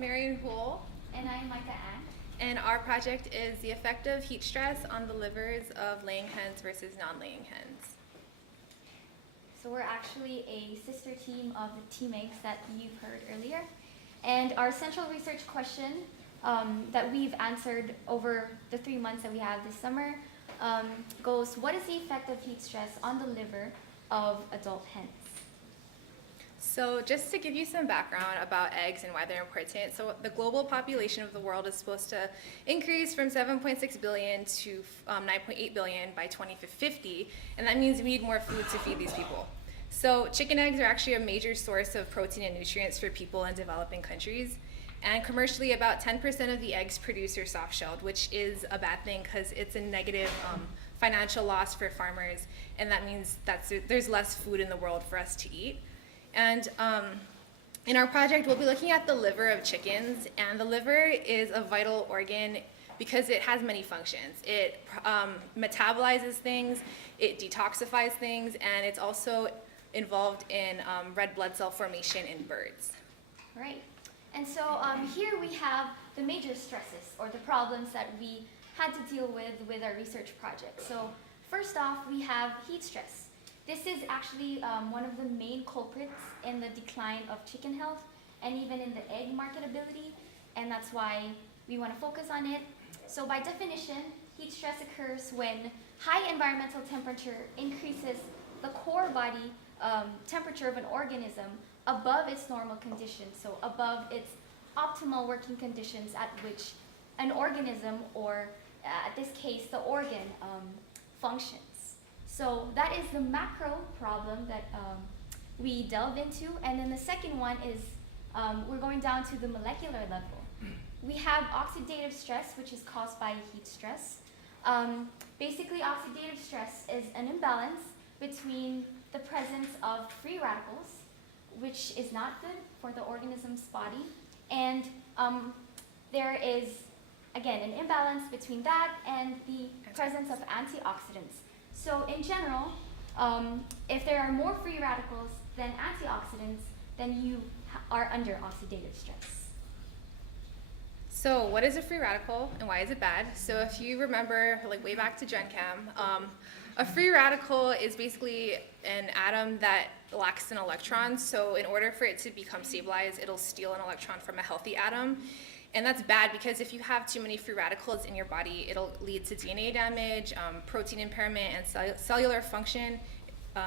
Marion Hull, And I'm Micah Ann. and our project is the effect of heat stress on the livers of laying hens versus non-laying hens. So we're actually a sister team of the teammates that you've heard earlier. And our central research question that we've answered over the 3 months that we have this summer goes, what is the effect of heat stress on the liver of adult hens? So just to give you some background about eggs and why they're important, so the global population of the world is supposed to increase from 7.6 billion to 9.8 billion by 2050, and that means we need more food to feed these people. So chicken eggs are actually a major source of protein and nutrients for people in developing countries, and commercially about 10% of the eggs produced are soft-shelled, which is a bad thing because it's a negative financial loss for farmers, and that means that there's less food in the world for us to eat. And in our project, we'll be looking at the liver of chickens, and the liver is a vital organ because it has many functions. It metabolizes things, it detoxifies things, and it's also involved in red blood cell formation in birds. Right. And so here we have the major stresses or the problems that we had to deal with our research project. So first off, we have heat stress. This is actually one of the main culprits in the decline of chicken health and even in the egg marketability, and that's why we want to focus on it. So by definition, heat stress occurs when high environmental temperature increases the core body temperature of an organism above its normal conditions, so above its optimal working conditions at which an organism, or at this case, the organ, functions. So that is the macro problem that we delve into. And then the second one is we're going down to the molecular level. We have oxidative stress, which is caused by heat stress. Basically, oxidative stress is an imbalance between the presence of free radicals, which is not good for the organism's body, and there is, again, an imbalance between that and the presence of antioxidants. So in general, if there are more free radicals than antioxidants, then you are under oxidative stress. So what is a free radical and why is it bad? So if you remember, like way back to Gen Chem, a free radical is basically an atom that lacks an electron. So in order for it to become stabilized, it'll steal an electron from a healthy atom. And that's bad because if you have too many free radicals in your body, it'll lead to DNA damage, protein impairment, and cellular function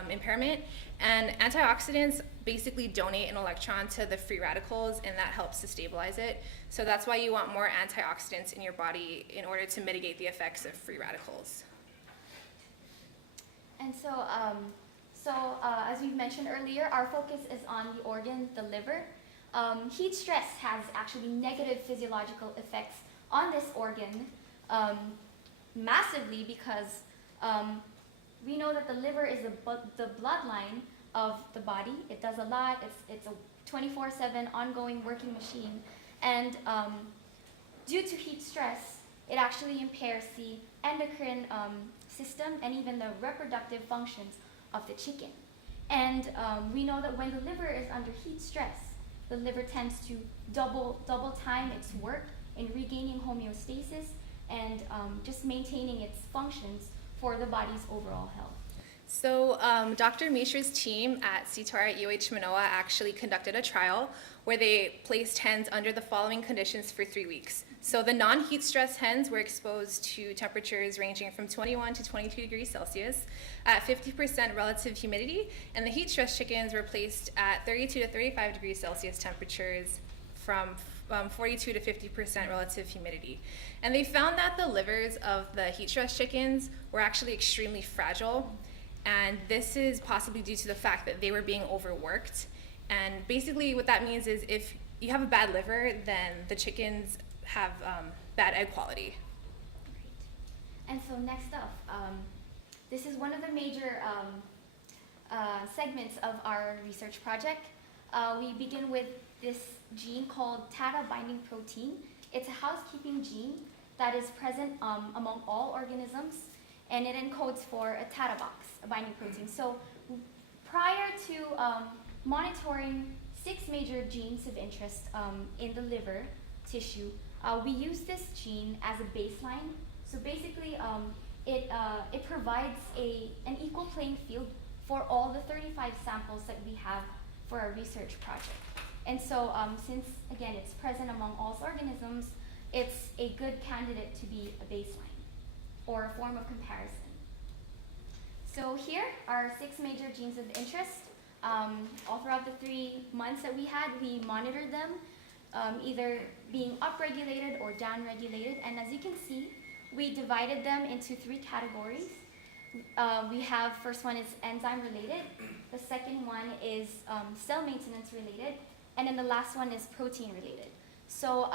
impairment. And antioxidants basically donate an electron to the free radicals, and that helps to stabilize it. So that's why you want more antioxidants in your body in order to mitigate the effects of free radicals. And so, as we mentioned earlier, our focus is on the organ, the liver. Heat stress has actually negative physiological effects on this organ massively because we know that the liver is the bloodline of the body. It does a lot. It's a 24/7 ongoing working machine. And due to heat stress, it actually impairs the endocrine system and even the reproductive functions of the chicken. And we know that when the liver is under heat stress, the liver tends to double time its work in regaining homeostasis and just maintaining its functions for the body's overall health. So Dr. Mishra's team at CTAR at UH Manoa actually conducted a trial where they placed hens under the following conditions for 3 weeks. So the non-heat stress hens were exposed to temperatures ranging from 21 to 22 degrees Celsius at 50% relative humidity, and the heat stress chickens were placed at 32 to 35 degrees Celsius temperatures from 42 to 50% relative humidity. And they found that the livers of the heat stress chickens were actually extremely fragile, and this is possibly due to the fact that they were being overworked. And basically what that means is if you have a bad liver, then the chickens have bad egg quality. Great. And so next up, this is one of the major segments of our research project. We begin with this gene called TATA binding protein. It's a housekeeping gene that is present among all organisms, and it encodes for a TATA box, a binding protein. So prior to monitoring 6 major genes of interest in the liver tissue. We use this gene as a baseline. So basically, it provides an equal playing field for all the 35 samples that we have for our research project. And so since, again, it's present among all organisms, it's a good candidate to be a baseline or a form of comparison. So here are 6 major genes of interest. All throughout the 3 months that we had, we monitored them, either being upregulated or downregulated. And as you can see, we divided them into 3 categories. We have, first one is enzyme related, the second one is cell maintenance related, and then the last one is protein related. So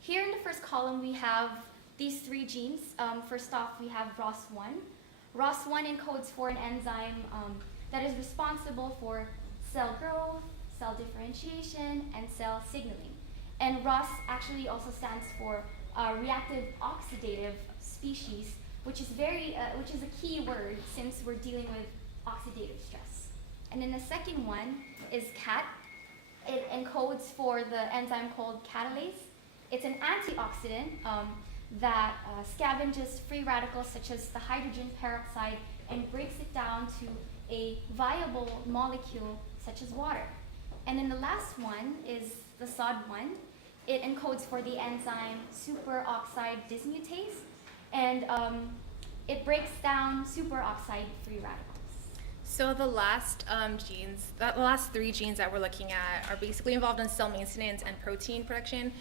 here in the first column we have these 3 genes. First off, we have ROS1. ROS1 encodes for an enzyme that is responsible for cell growth, cell differentiation, and cell signaling. And ROS actually also stands for reactive oxidative species, which is a key word since we're dealing with oxidative stress. And then the second one is CAT. It encodes for the enzyme called catalase. It's an antioxidant that scavenges free radicals such as the hydrogen peroxide and breaks it down to a viable molecule such as water. And then the last one is the SOD1. It encodes for the enzyme superoxide dismutase, and it breaks down superoxide free radicals. So the last the last 3 genes that we're looking at are basically involved in cell maintenance and protein production.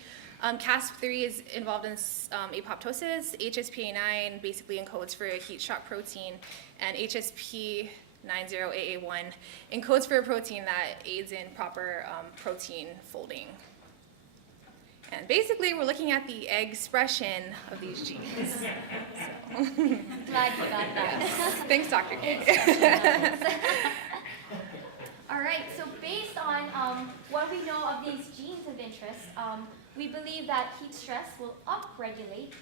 Cas3 is involved in apoptosis. HSPA9 basically encodes for a heat shock protein, and HSP90AA1 encodes for a protein that aids in proper protein folding. And basically, we're looking at the expression of these genes. So. Glad you got that. Thanks, Dr. K. All right, so based on what we know of these genes of interest, we believe that heat stress will upregulate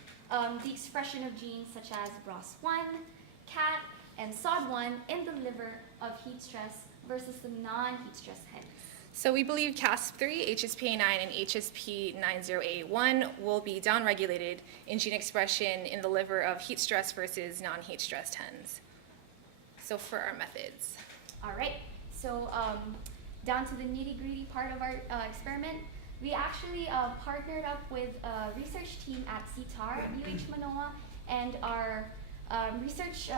the expression of genes such as ROS1, CAT, and SOD1 in the liver of heat stress versus the non-heat stress hens. So we believe Cas3, HSPA9, and HSP90A1 will be downregulated in gene expression in the liver of heat stress versus non-heat stressed hens. So for our methods. All right, so down to the nitty-gritty part of our experiment, we actually partnered up with a research team at CTAR at UH Manoa, and our research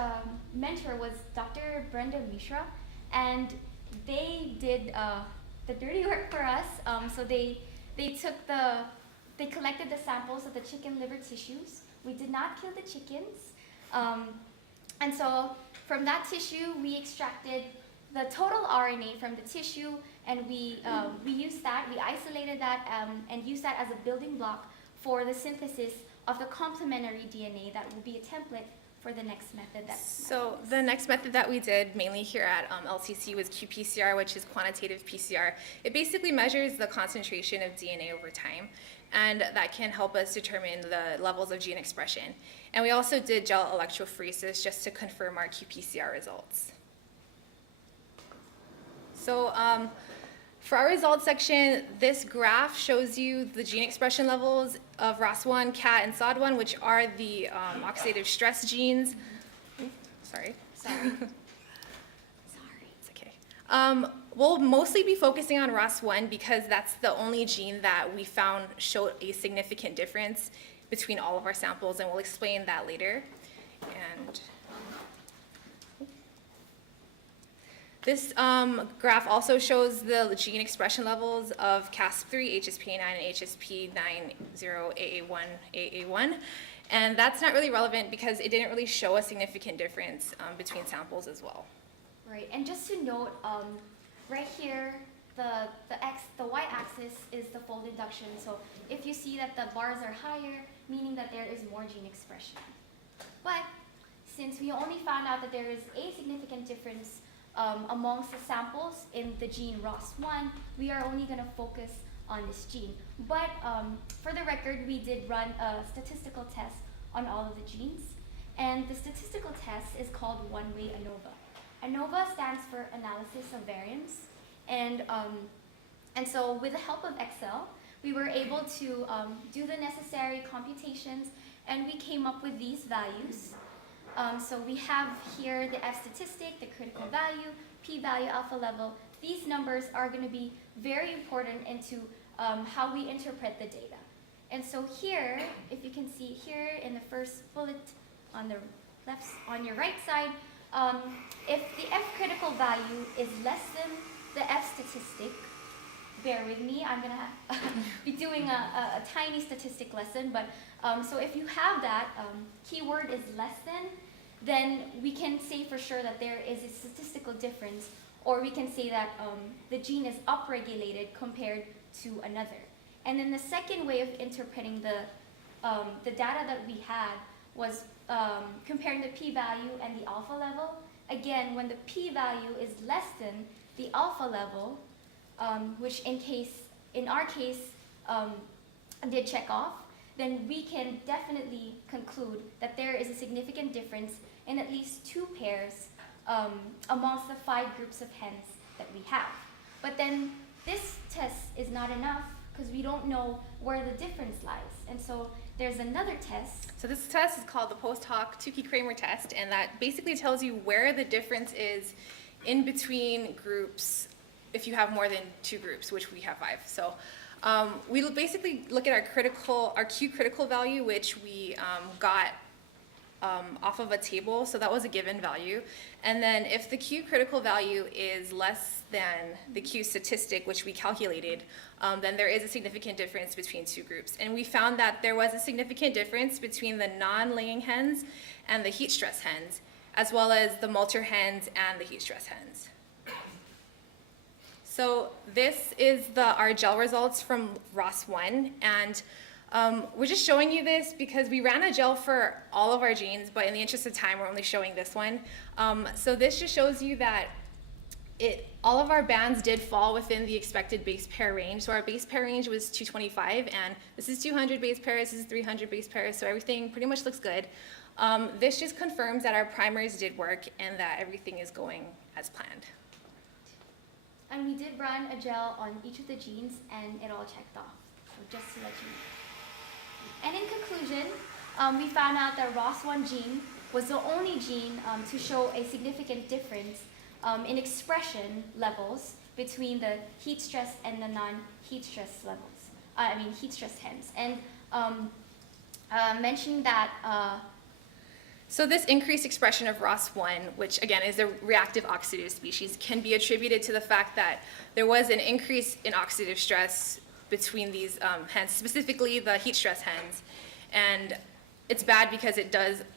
mentor was Dr. Brenda Mishra, and they did the dirty work for us. So they collected the samples of the chicken liver tissues. We did not kill the chickens, and so from that tissue we extracted the total RNA from the tissue, and we used that, we isolated that, and used that as a building block for the synthesis of the complementary DNA that will be a template for the next method. So the next method that we did mainly here at LCC was qPCR, which is quantitative PCR. It basically measures the concentration of DNA over time, and that can help us determine the levels of gene expression. And we also did gel electrophoresis just to confirm our qPCR results. So for our results section, this graph shows you the gene expression levels of ROS1, CAT, and SOD1, which are the oxidative stress genes. Sorry. It's okay. We'll mostly be focusing on ROS1 because that's the only gene that we found showed a significant difference between all of our samples, and we'll explain that later. And this graph also shows the gene expression levels of Cas3, HSPA9, and HSP90AA1, and that's not really relevant because it didn't really show a significant difference between samples as well. Right, and just to note, right here, the y-axis is the fold induction. So if you see that the bars are higher, meaning that there is more gene expression. But since we only found out that there is a significant difference amongst the samples in the gene ROS1, we are only going to focus on this gene. But for the record, we did run a statistical test on all of the genes, and the statistical test is called one-way ANOVA. ANOVA stands for analysis of variance, and And so with the help of Excel, we were able to do the necessary computations, and we came up with these values. So we have here the F statistic, the critical value, p-value, alpha level. These numbers are going to be very important into how we interpret the data. And so here, if you can see here in the first bullet on the left, on your right side, if the F critical value is less than the F statistic, bear with me, I'm going to be doing a tiny statistic lesson, but so if you have that keyword is less than, then we can say for sure that there is a statistical difference, or we can say that the gene is upregulated compared to another. And then the second way of interpreting the data that we had was comparing the p-value and the alpha level. Again, when the p-value is less than the alpha level, which in our case did check off, then we can definitely conclude that there is a significant difference in at least 2 pairs amongst the 5 groups of hens that we have. But then this test is not enough because we don't know where the difference lies. And so there's another test. So this test is called the post hoc TUKEY-KRAMER test, and that basically tells you where the difference is in between groups if you have more than 2 groups, which we have 5. So we basically look at our Q critical value, which we got off of a table, so that was a given value. And then if the Q critical value is less than the Q statistic, which we calculated, then there is a significant difference between 2 groups. And we found that there was a significant difference between the non-laying hens and the heat stress hens, as well as the Malter hens and the heat stress hens. So this is our gel results from ROS1, and we're just showing you this because we ran a gel for all of our genes, but in the interest of time, we're only showing this one. So this just shows you that all of our bands did fall within the expected base pair range. So our base pair range was 225, and this is 200 base pairs, this is 300 base pairs, so everything pretty much looks good. This just confirms that our primers did work and that everything is going as planned. And we did run a gel on each of the genes, and it all checked off, so just to let you know. And in conclusion, we found out that ROS1 gene was the only gene to show a significant difference in expression levels between the heat stress and the non-heat stress levels, heat stress hens. And mentioning that so this increased expression of ROS1, which again is a reactive oxidative species, can be attributed to the fact that there was an increase in oxidative stress between these hens, specifically the heat stress hens. And it's bad because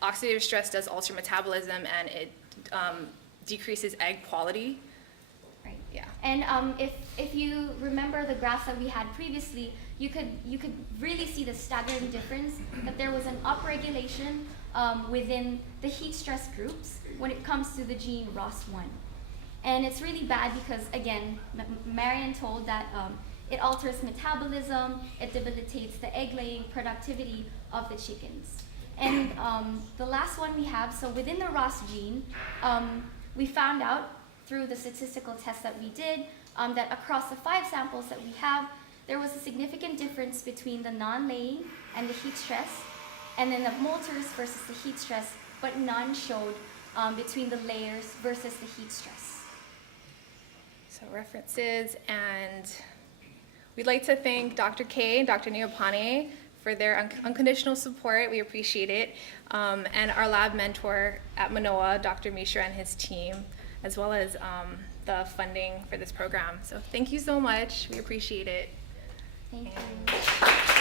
oxidative stress does alter metabolism, and it decreases egg quality. Right. Yeah. And if you remember the graphs that we had previously, you could really see the staggering difference that there was an upregulation within the heat stress groups when it comes to the gene ROS1. And it's really bad because, again, Marian told that it alters metabolism, it debilitates the egg-laying productivity of the chickens. And the last one we have, so within the ROS gene, we found out through the statistical tests that we did that across the 5 samples that we have, there was a significant difference between the non-laying and the heat stress, and then the molters versus the heat stress, but none showed between the layers versus the heat stress. So references, and we'd like to thank Dr. K and Dr. Neopane for their unconditional support. We appreciate it. And our lab mentor at Manoa, Dr. Mishra, and his team, as well as the funding for this program. So thank you so much. We appreciate it. Thank you.